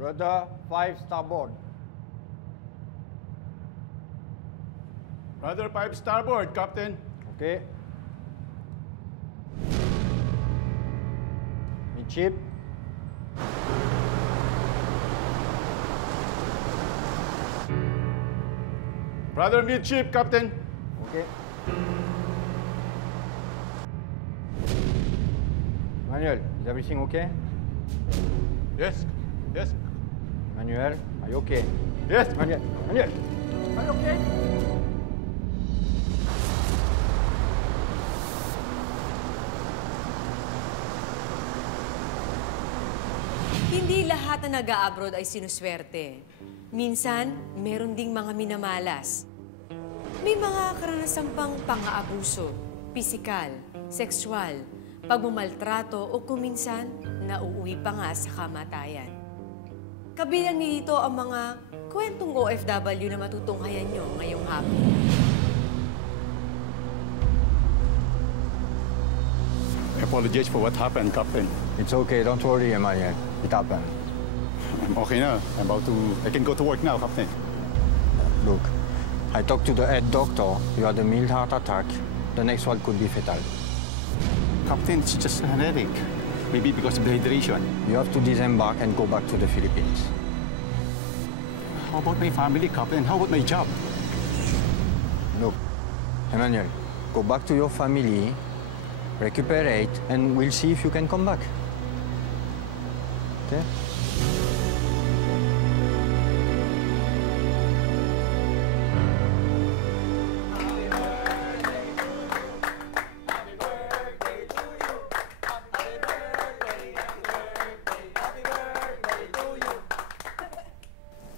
Rudder 5 starboard. Rudder 5 starboard, Captain. Okay. Midship. Rudder midship, Captain. Okay. Manuel, is everything okay? Yes, yes, Manuel, are you okay? yes. Manuel, Manuel, are you okay? Hindi lahat na nag-a-abroad ay sinuswerte. Minsan, meron ding mga minamalas. May mga karanasan pang pang-aabuso, pisikal, sexual, pagmumaltrato o kuminsan, nauuwi pa nga sa kamatayan. Kabilang nito ang mga kwentong OFW na matutunghayan nyo ngayong hapon. I apologize for what happened, Captain. It's okay, don't worry, Manuel. It happened. I'm okay now. I can go to work now, Captain. Look, I talked to the head doctor. You had a mild heart attack. The next one could be fatal. Captain, it's just an headache. Maybe because of dehydration. You have to disembark and go back to the Philippines. How about my family, Captain? How about my job? Look, Emmanuel, go back to your family, recuperate, and we'll see if you can come back. Okay?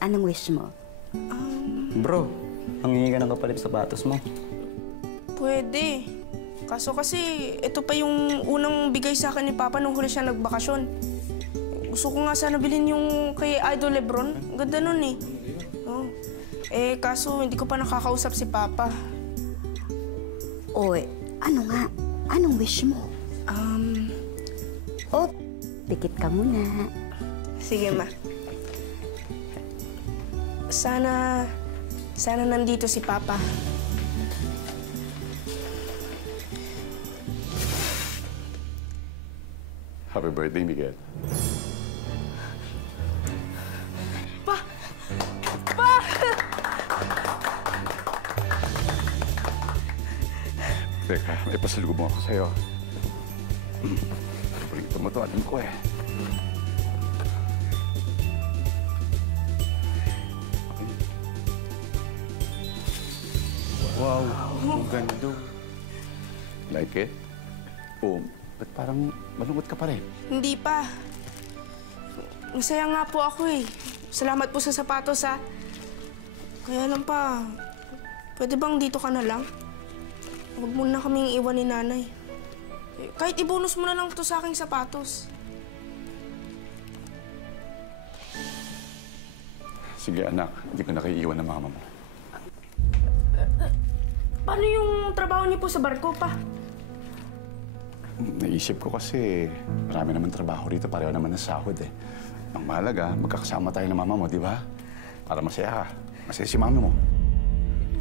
Anong wish mo? Bro, mangingi ka ng kapalit sapatos mo. Pwede. Kaso kasi, ito pa yung unang bigay sa akin ni Papa nung huli siya nagbakasyon. Gusto ko nga sana bilhin yung kay Idol Lebron. Ang ganda nun eh. Oh. Kaso hindi ko pa nakakausap si Papa. Oy, ano nga? Anong wish mo? Oh, pikit ka muna. Sige, Ma. Sana nandito si Papa. Happy birthday, Miguel. Pa! Pa! Teka, may pasalubong ako sa'yo. Paborito mo to, alam ko eh. Wow, ang ganda. Like it? Oh, ba't parang malungkot ka pa rin? Hindi pa. Masaya nga po ako eh. Salamat po sa sapatos, ha. Kaya lang pa, pwede bang dito ka na lang? Huwag mo na kaming iwan ni Nanay. Kahit ibonus mo na lang to sa aking sapatos. Sige, anak. Hindi ko na kayo iwan ng mama mo. Paano yung trabaho niyo po sa barko, pa? Naisip ko kasi marami naman trabaho rito. Pareho naman ng sahod eh. Ang mahalaga, magkakasama tayo ng mama mo, di ba? Para masaya ka. Masaya si mama mo.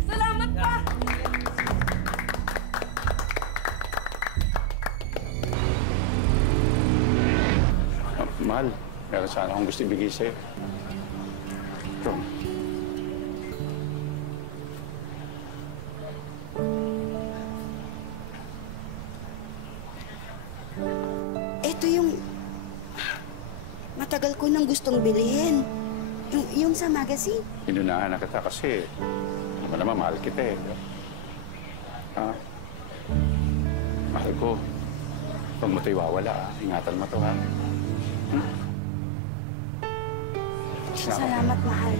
Salamat, pa! Mahal, meron sana akong gusto ibigay sa'yo. Ito. Ito yung matagal ko nang gustong bilhin. Yung sa magazine. Inunahan na kita kasi naman mahal kita eh. Mahal ko. Huwag mo ito iwawala, ha? Ingatan mo ito, ha? Salamat, mahal.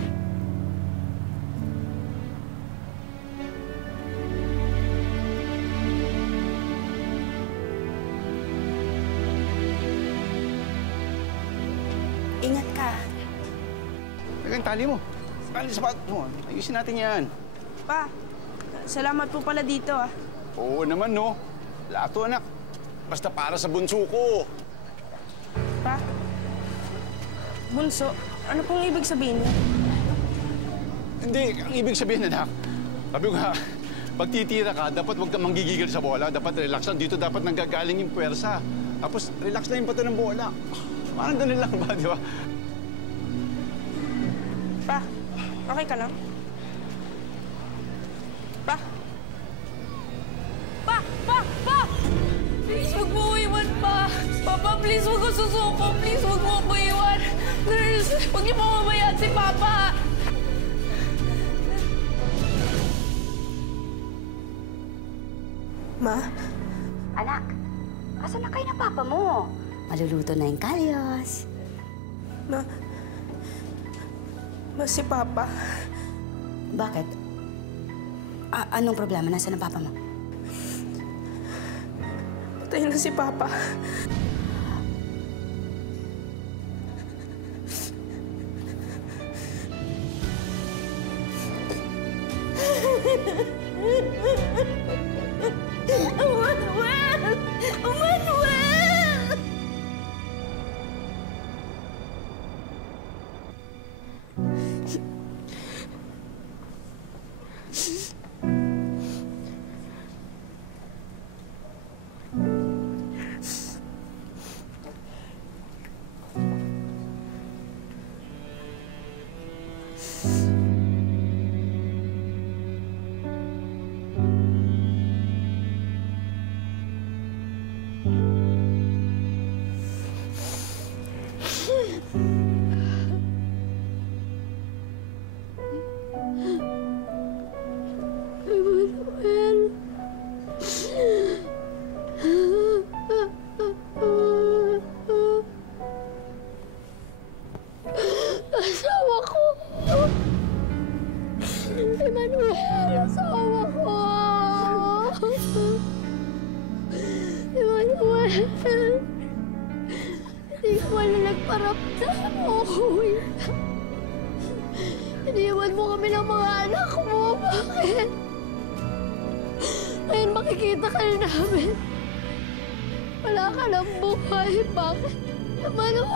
Ingat ka. Teka, yung tali mo. Tali sa sapatos mo. Ayusin natin yan. Pa, Salamat po pala dito, ah. Oo naman, no? Lahat to, anak. Basta para sa bunso ko. Pa? Bunso, ano pong ibig sabihin niya? Hindi, ang ibig sabihin, anak. Sabi ko nga, pag titira ka, dapat huwag kang manggigigil sa bola. Dapat relax lang. Dito dapat nanggagaling yung pwersa. Tapos, relax lang yung pato ng bola. Parang ganun lang ba, di ba? Pa, okay ka lang? Pa? Pa! Please, huwag mo ko iwan, pa! Papa, please, huwag ko susuko. Please, huwag mo ko iwan. Nurse, huwag niyo po mamayaan si Papa. Ma? Anak, asan na kayo ng papa mo? Maluluto na yung kalyos. Ma, si Papa. Bakit? Anong problema? Nasaan ang papa mo? Patay na si Papa. Manuel! Manuel! Asawa ko! Emmanuel, asawa ko! Emmanuel! Hindi ko wala nagparamdam mo. Iniwan mo kami ng mga anak mo. Bakit? Ngayon makikita ka na namin. Wala ka ng buhay. Bakit? Emmanuel!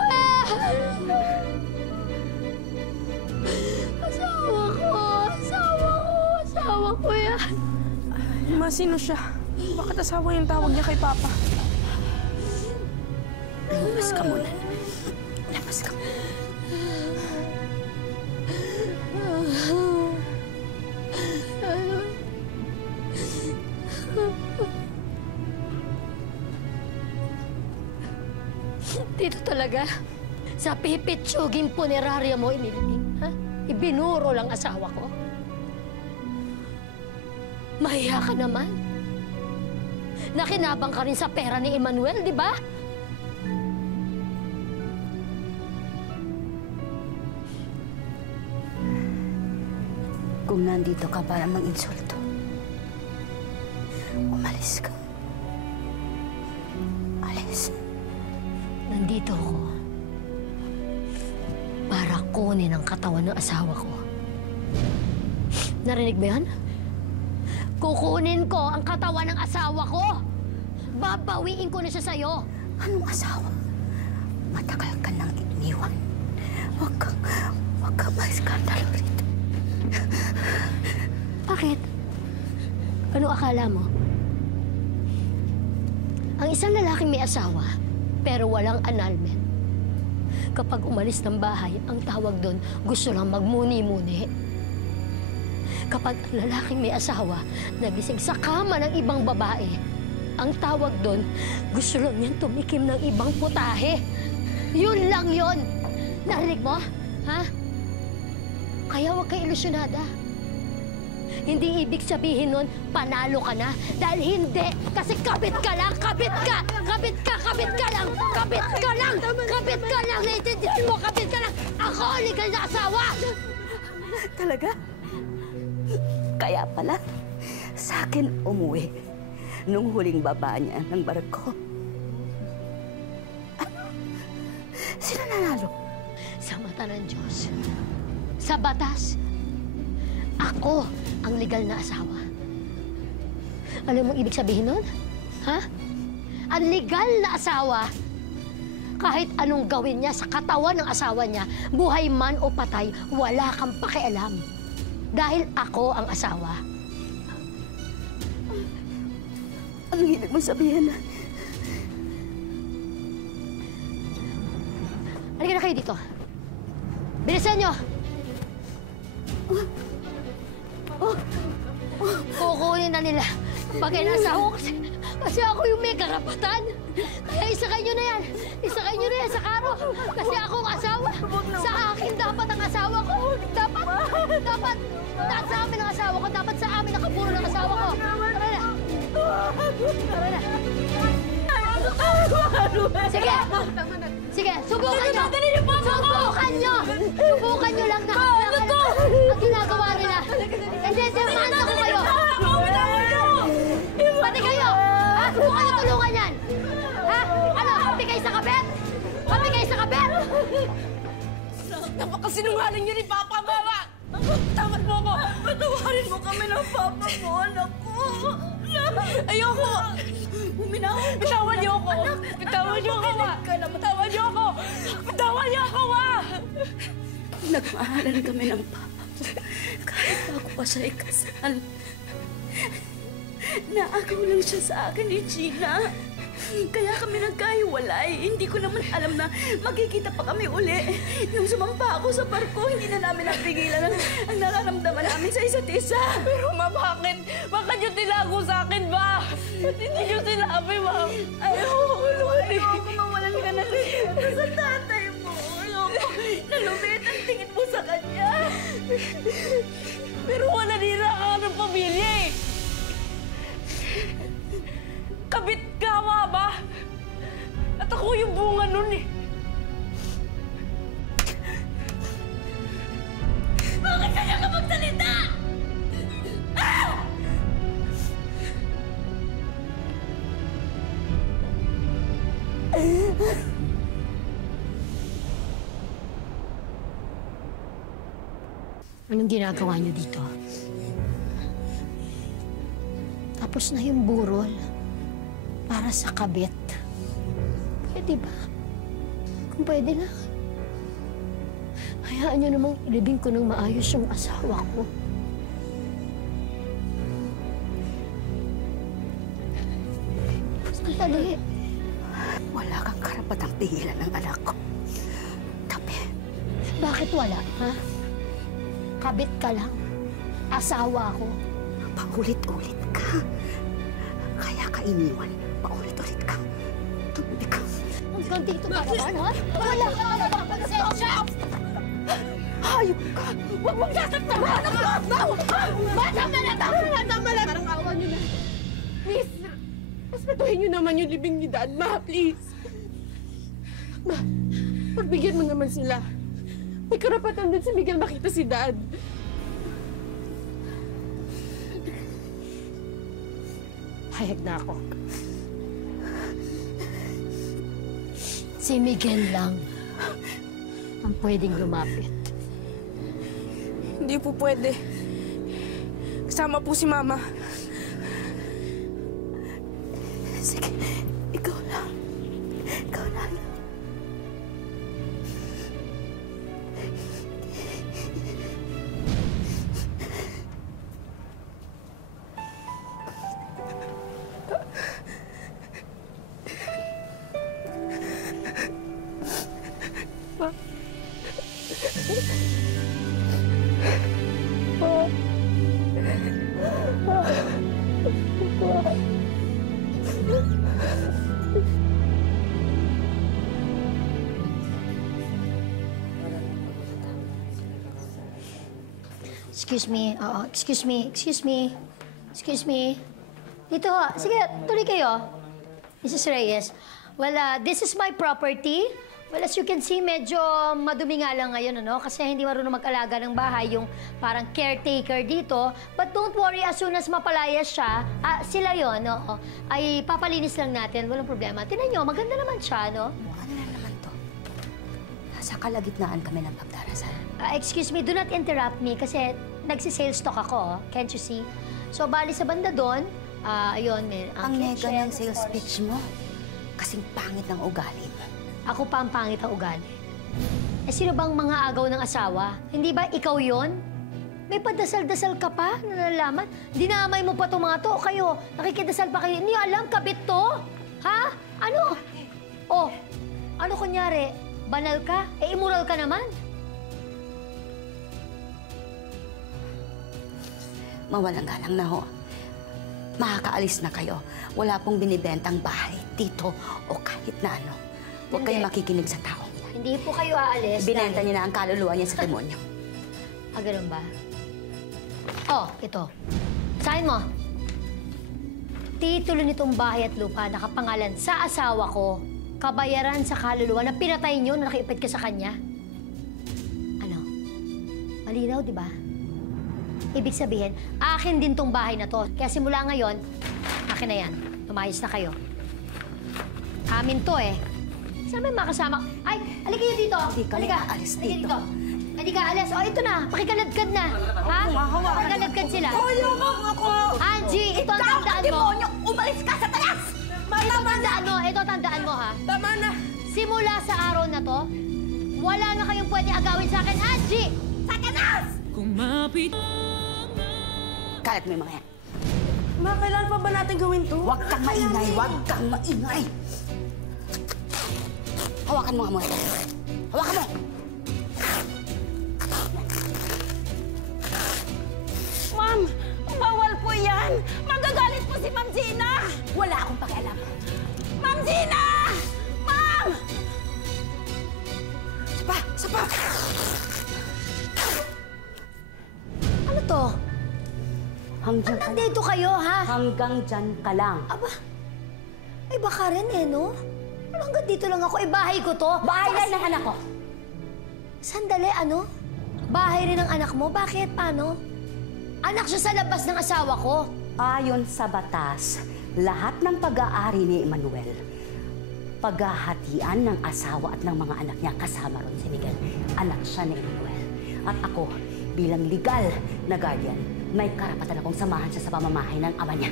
Asawa ko yan. Ma, sino siya? Bakit asawa yung tawag niya kay Papa? Labas ka muna. Labas ka muna. Dito talaga? Sa pipitsuging punerarya mo iniliging, ha? Ibinuro lang asawa ko? Mahiya ka naman. Nakinabang ka rin sa pera ni Emmanuel, di ba? Kung nandito ka para mag-insulto, umalis ka. Alis. Nandito ako para kunin ang katawan ng asawa ko. Narinig mo yan? Kukunin ko ang katawan ng asawa ko. Babawiin ko na siya sa'yo. Anong asawa? Matagal ka nang iniwan. Huwag kang ma-skandalo rito. Bakit? Ano akala mo? Ang isang lalaking may asawa, pero walang annulment. Kapag umalis ng bahay, ang tawag doon, gusto lang magmuni-muni. Kapag ang lalaking may asawa, nagising sa kama ng ibang babae, ang tawag doon, gusto lang niyan tumikim ng ibang putahe. Yun lang yun! Narinig mo? Ha? Kaya huwag ka ilusyonada. Hindi ibig sabihin nun, panalo ka na. Dahil hindi, kasi kabit ka lang, kabit ka! Kabit ka, kabit ka lang! Kabit ka lang! Kabit ka lang! Naiintindihan mo, kabit ka lang! Ako, legal na asawa! Talaga? Kaya pala, sa akin umuwi nung huling baba niya ng barko. Ano? Sino nanalo? Sa mata ng Diyos, sa batas, ako ang legal na asawa. Alam mo ibig sabihin nun? Ha? Ang legal na asawa, kahit anong gawin niya sa katawan ng asawa niya, buhay man o patay, wala kang pakialam. Dahil ako ang asawa. Anong ibig mo sabihin? Halika na kayo dito. Bilisan niyo! Kukunin na nila. Pag-inasawa ko kasi ako yung may karapatan. Kaya isakay niyo na yan. Isakay niyo na yan sa karo. Kasi ako ang asawa. Sa akin dapat ang asawa ko. Dapat sa amin ang asawa ko. Dapat sa amin ang kapuro ng asawa ko. Tara na. Tara na. Sige. Sige, subukan nyo. Subukan nyo. Subukan nyo lang na ang ginagawa nila. Hindi, sirmahan ko kayo. Pati kayo. Ha? Subukan nyo tulungan yan. Ha? Ano? Kapi kayo sa kabet? Kapi kayo sa kabet? Napakasinungaling niyo ni Papa, Mama! Tawad mo ko! Patawarin mo kami ng Papa mo, anak ko! Ayoko! Bitawan niyo ako! Bitawan niyo ako, Ma! Bitawan niyo ako! Bitawan niyo ako, Ma! Nagmahalan kami ng papa mo. Kahit ako pa siya ikasal. Naagaw lang siya sa akin ni Gina. Kaya kami nagkahiwalay. Hindi ko naman alam na magkikita pa kami uli. Nung sumampa ako sa barko, hindi na namin napigilan ang nararamdaman namin sa isa't isa. Pero, Ma, bakit? Bakit niyo tinago sa akin, ba? Ba't hindi niyo sinabi, Ma'am? Ayoko mawalan ka na respeto sa tatay mo. Ayoko nalumit ang tingin mo sa kanya. Pero wala nila ka ng pamilya, eh! Kabit ka, Ma, ba? At ako yung bunga nun, eh. Bakit kanya ka magsalita? Ah! Anong ginagawa niyo dito? Tapos na yung burol para sa kabit. Pwede ba? Kung pwede lang. Hayaan niyo namang ilibing ko ng maayos yung asawa ko. Sandali. Wala kang karapatang pigilan ng anak ko. Tabi. Bakit wala, ha? Kabit ka lang. Asawa ko. Paulit-ulit ka. Kaya ka iniwan. Paulit-ulit ka. Tumbi ka. Hanggang dito ka naman, ha? Wala ka na mapagpasensya! Hayop ka! Huwag mong sasaktan mo! Anak ko! Tama na! Parang awa niyo na. Miss, respetuhin niyo naman yung libing ni Dad, Ma, please. Ma, pagbigyan mo naman sila. May karapatan din si Miguel makita si Dad. Hayag na ako. Si Miguel lang ang pwedeng lumapit. Hindi po pwede. Kasama po si Mama. Sige, ikaw lang. Ikaw lang. Excuse me. Oo, excuse me. Dito ho. Sige, tuloy kayo. Mrs. Reyes. Well, this is my property. Well, as you can see, medyo madumi nga lang ngayon, ano? Kasi hindi marunong mag-alaga ng bahay, yung parang caretaker dito. But don't worry, as soon as mapalayas siya, sila yon, oo, ay papalinis lang natin, walang problema. Tingnan nyo, maganda naman siya, no? Ano na naman to? Nasa kalagitnaan kami ng pagdarasan. Excuse me, do not interrupt me kasi nagsi-sales talk ako, can't you see? So, bali sa banda doon, Ayun, may Ang nega ng sales pitch mo. Kasing pangit ng ugali mo. Ako pa ang pangit ang ugali. Eh, sino bang mga agaw ng asawa? Hindi ba ikaw yon? May padasal-dasal ka pa na nalalaman? Dinamay mo pa itong mga to o kayo? Nakikidasal pa kayo? Hindi alam, kabit to? Ha? Ano? Oh, ano kunyari? Banal ka? Eh, immoral ka naman? Mawalang galang na ho. Makakaalis na kayo. Wala pong binibentang bahay dito o kahit na ano. Huwag kayo makikinig sa tao. Hindi po kayo aalis. Binenta niya na ang kaluluwa niya sa demonyo. Ah, ganun ba? Oh, ito. Sign mo. Titulo nitong bahay at lupa nakapangalan sa asawa ko. Kabayaran sa kaluluwa na pinatay niyo na nakiipit ka sa kanya. Ano? Malinaw, di ba? Ibig sabihin, akin din tong bahay na to. Kaya simula ngayon, akin na yan. Tumayos na kayo. Amin to eh. Saan may makasama? Ay, halika kayo dito. Hindi kami aalis dito. Hindi ka alis. O, ito na. Pakikaladkad na. Ha? Pakikaladkad sila. Ako! Angie, ito ang tandaan mo. Demonyo! Umalis ka sa talas! Ito tandaan mo. Ito tandaan mo, ha? Tama na! Simula sa araw na to, wala na kayong pwede agawin sa akin, Angie! Sa talas! Kalat mo yung mga yan. Ma, kailan pa ba natin gawin to? Huwag kang maingay! Huwag kang maingay! Hawakan mo nga muna. Hawakan mo! Ma'am, bawal po yan! Magagalit po si Ma'am Gina! Wala akong pakialam. Ma'am Gina! Ma'am! Sapa! Sapa! Ano to? Hanggang ka Nandito kayo, ha? Hanggang dyan ka lang. Aba, ay baka rin eh, no? Ano hanggang dito lang ako? Eh, bahay ko to. Bahay lang ng anak ko. Sandali, ano? Bahay rin ng anak mo? Bakit? Paano? Anak siya sa labas ng asawa ko. Ayon sa batas, lahat ng pag-aari ni Emmanuel, paghahatian ng asawa at ng mga anak niya kasama ron si Miguel. Anak siya ni Emmanuel. At ako, bilang legal na guardian, may karapatan akong samahan siya sa pamamahay ng ama niya.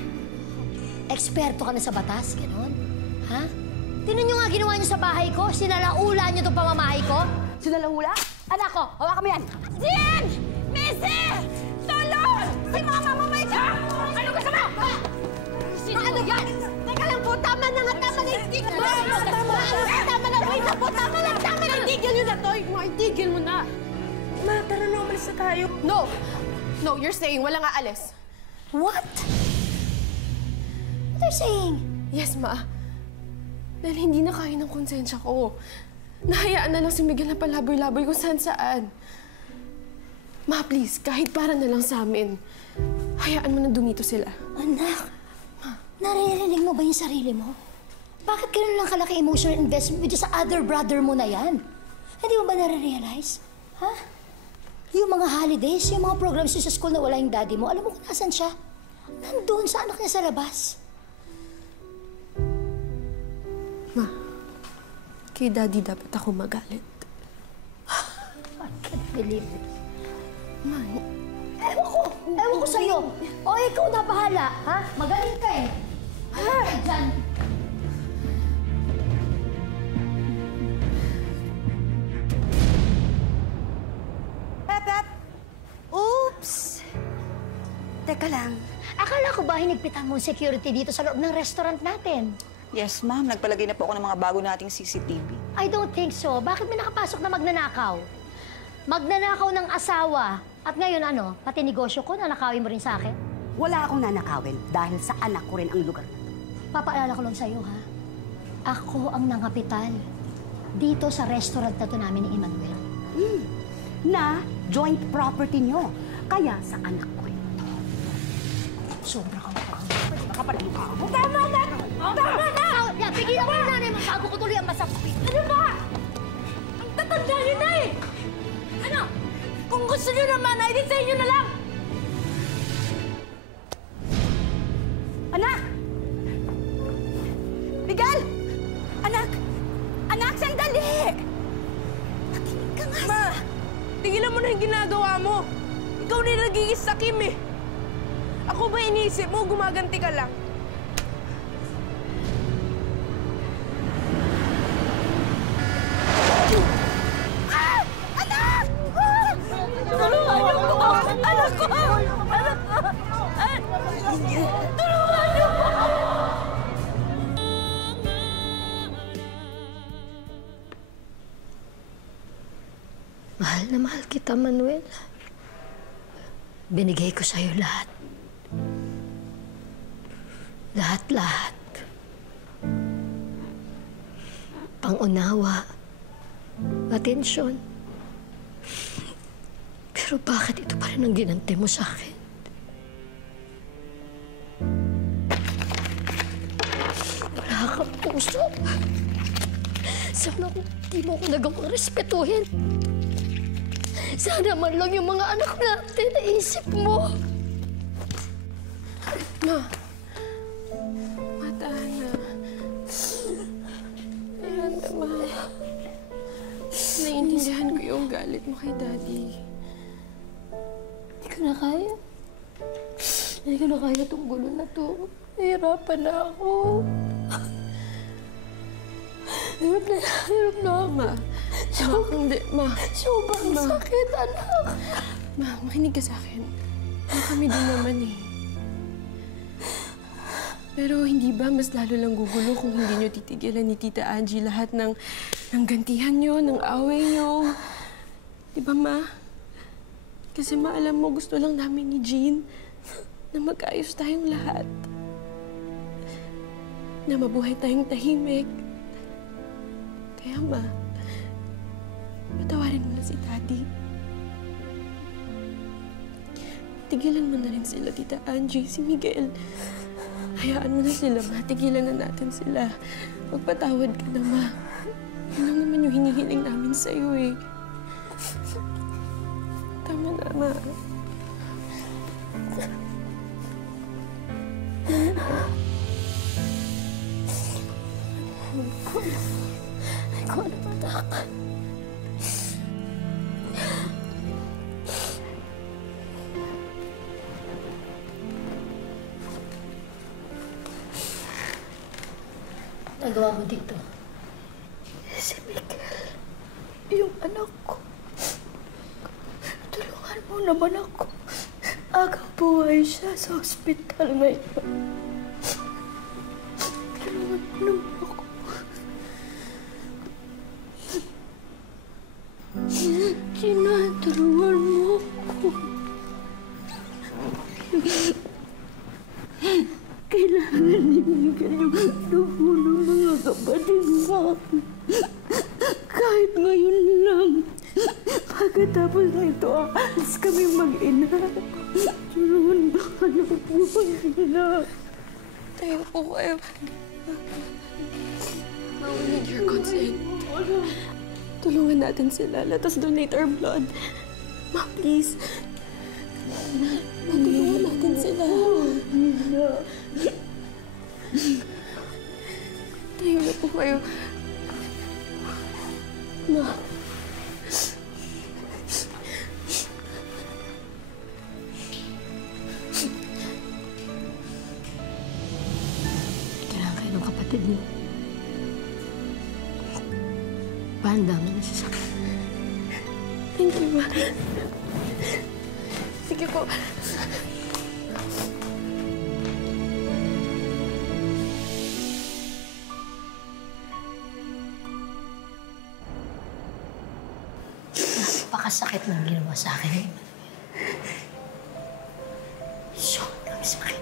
Eksperto ka na sa batas, gano'n? Ha? Tingnan niyo nga ginawa niyo sa bahay ko. Sinalaula niyo itong pamamahay ko. Sinalahula? Anak ko, hawakan mo yan! Jean! Missy! Tulong! Si Mama mo may ka! Ano gusto mo? Sino ano yan? Teka lang po, tama na nga, tama na yung tigil mo! Tama na, wait na po, tama na, itigil nyo na to! Itigil mo na! Ma, tara na, umalis na tayo. No! No, you're saying walang aalis. What? What are you saying? Yes, Ma. Dahil hindi na kaya ng konsensya ko. Nahayaan na lang si Miguel na palaboy-laboy kung saan-saan. Ma, please, kahit para na lang sa amin, hayaan mo na dumito sila. Anak, naririnig mo ba yung sarili mo? Bakit gano'n lang kalaki emotional investment sa other brother mo na yan? Hindi mo ba nare-realize? Ha? Yung mga holidays, yung mga programs sa school na wala yung daddy mo, alam mo kung nasan siya? Nandun sa anak niya sa labas. Ma, kay daddy dapat ako magalit. I can't believe it. Ma, Ewan ko sa'yo. O, ikaw na bahala, ha? Magaling ka eh. Ha? Diyan. Oops! Teka lang. Akala ko ba hinigpitan mo ang security dito sa loob ng restaurant natin? Yes, ma'am. Nagpalagay na po ako ng mga bago nating CCTV. I don't think so. Bakit may nakapasok na magnanakaw? Magnanakaw ng asawa. At ngayon ano, pati negosyo ko, nanakawin mo rin sa akin? Wala akong nanakawin dahil sa anak ko rin ang lugar na to. Papaalala ko lang sa'yo, ha? Ako ang nangapital dito sa restaurant na to namin ni Emmanuel. Na joint property nyo. Kaya sa anak ko rin to. Sobra kang parang. Pwede ba kapalit mo? Tama na! Tama na! Yan, pigilan mo na nanay mo bago ko tuloy ang masakit. Ano ba? Ang tatanda niyo na eh! Ano? Kung gusto niyo naman, ay di sa inyo na lang! Anak! Miguel! Anak! Anak, sandali! Nakinig ka nga. Ma, tigilan mo na yung ginagawa mo. Ikaw na yung nagigis sa Kim eh. Ako ba iniisip mo, gumaganti ka lang? ko! Anak ko! Tulungan niyo ko! Mahal na mahal kita, Manuel. Binigay ko sa'yo lahat. Lahat-lahat. Pangunawa, atensyon. Pero bakit ito pa rin ang ginante mo sa akin? Wala kang puso. Sana di mo ko nagawang respetuhin. Sana man lang yung mga anak natin naisip mo. Ma. Matana. Miranda, ma. Naiintindihan ko yung galit mo kay Daddy. Hindi ko na kaya. Hindi ko na kaya itong gulo na to. Nahihirapan na ako. Hirap na ako. Ma. Hindi, ma. Sobrang sakit, anak. Ma, makinig ka sa akin. Kami din naman eh. Pero hindi ba mas lalo lang gugulo kung hindi nyo titigilan ni Tita Angie lahat ng gantihan nyo, ng away nyo? Di ba, ma? Kasi maalam mo, gusto lang namin ni Jean na mag-ayos tayong lahat. Na mabuhay tayong tahimik. Kaya, ma, patawarin mo na si Daddy. Tigilan mo na rin sila, Tita Angie, si Miguel. Hayaan mo na sila, ma. Tigilan na natin sila. Magpatawad ka na, ma. Yun lang naman yung hinihiling namin sa'yo, eh. Tama na, ma. Ikaw na matak. Nagawa mo dito? Si Miguel, yung anak ko. Tulungan mo naman ako. Agang buhay siya sa ospital ngayon. Tulungan mo naman ako. Gina, tulungan mo ako. Kailangan ni Miguel yung dugo ng mga kapatid mo. Kahit ngayon lang. Pagkatapos nito, alis kami mag-ina. Tulungan mo ka ng buhay nila. Tayo po kayo. Ma, we need your consent. Tulungan natin sila. Let us donate our blood. Ma, please. Ma, tulungan natin sila. Tayo na po kayo. Ma. Kailangan kayo ng kapatid mo. Pahanda mo na siya sa akin. Thank you, ma. Sige po. Napakasakit ng ginawa sa akin. Sobrang sakit.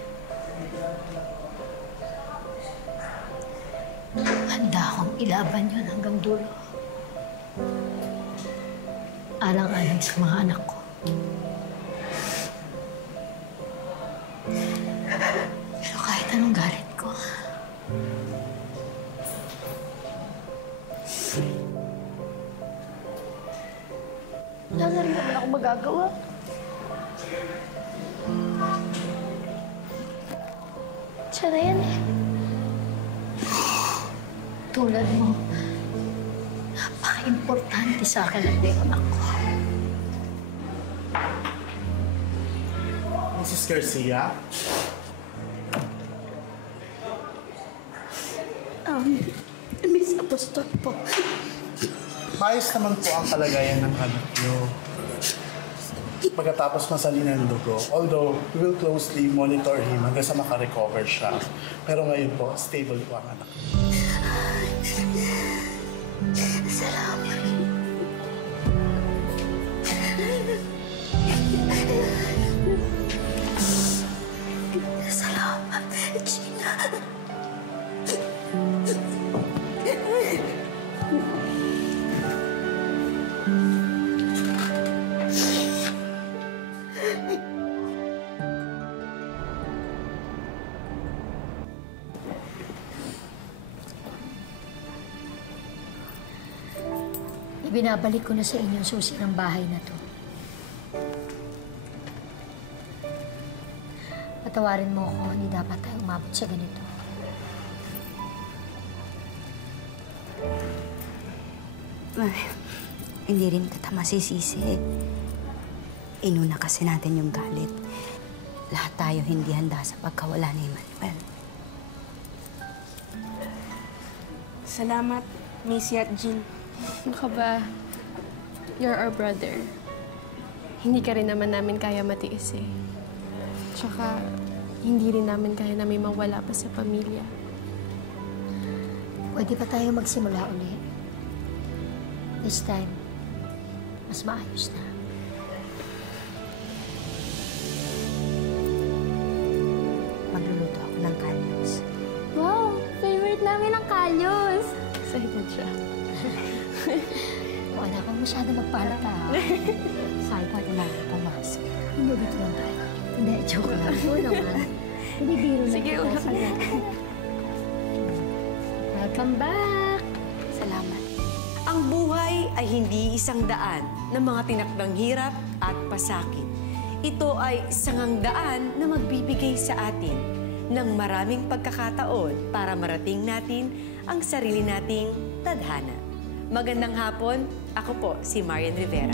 Handa akong ilaban yun hanggang dulo. Alang-alang sa mga anak ko. Pero kahit anong galit ko, wala na rin naman ako magagawa. Tsara yan eh. Tulad mo, napaka-importante sa akin at yung anak ko. Mrs. Garcia? Miss Apostol po. Maayos naman po ang kalagayan ng anak niyo. pagkatapos masalina ng dugo. Although, we will closely monitor him hanggang sa makarecover siya. Pero ngayon po, stable po ang anak. Salamat. Salamat, Gina. Ibinabalik ko na sa inyo ang susi ng bahay na to. Patawarin mo ako, hindi dapat tayo umabot sa ganito. Hindi rin kita masisisi. Inuna kasi natin yung galit. Lahat tayo hindi handa sa pagkawala ni Manuel. Salamat, Missy at Jean. Ano ka ba? You're our brother. Hindi ka rin naman namin kaya matiis eh. Tsaka, hindi rin namin kaya na may mawala pa sa pamilya. Pwede pa tayo magsimula ulit. This time, mas maayos na. Magluluto ako ng kalyos. Wow! Favorite namin ang kalyos! Excited siya. Wala kang masyado magpalata. Saan pwede na pumasok? Hindi, dito lang tayo. Hindi, joke lang. Oo naman. Hindi, biro lang. Sige, una ka na. Welcome back! Salamat. Ang buhay ay hindi isang daan ng mga tinakdang hirap at pasakit. Ito ay isang daan na magbibigay sa atin ng maraming pagkakataon para marating natin ang sarili nating tadhana. Magandang hapon, ako po si Marian Rivera.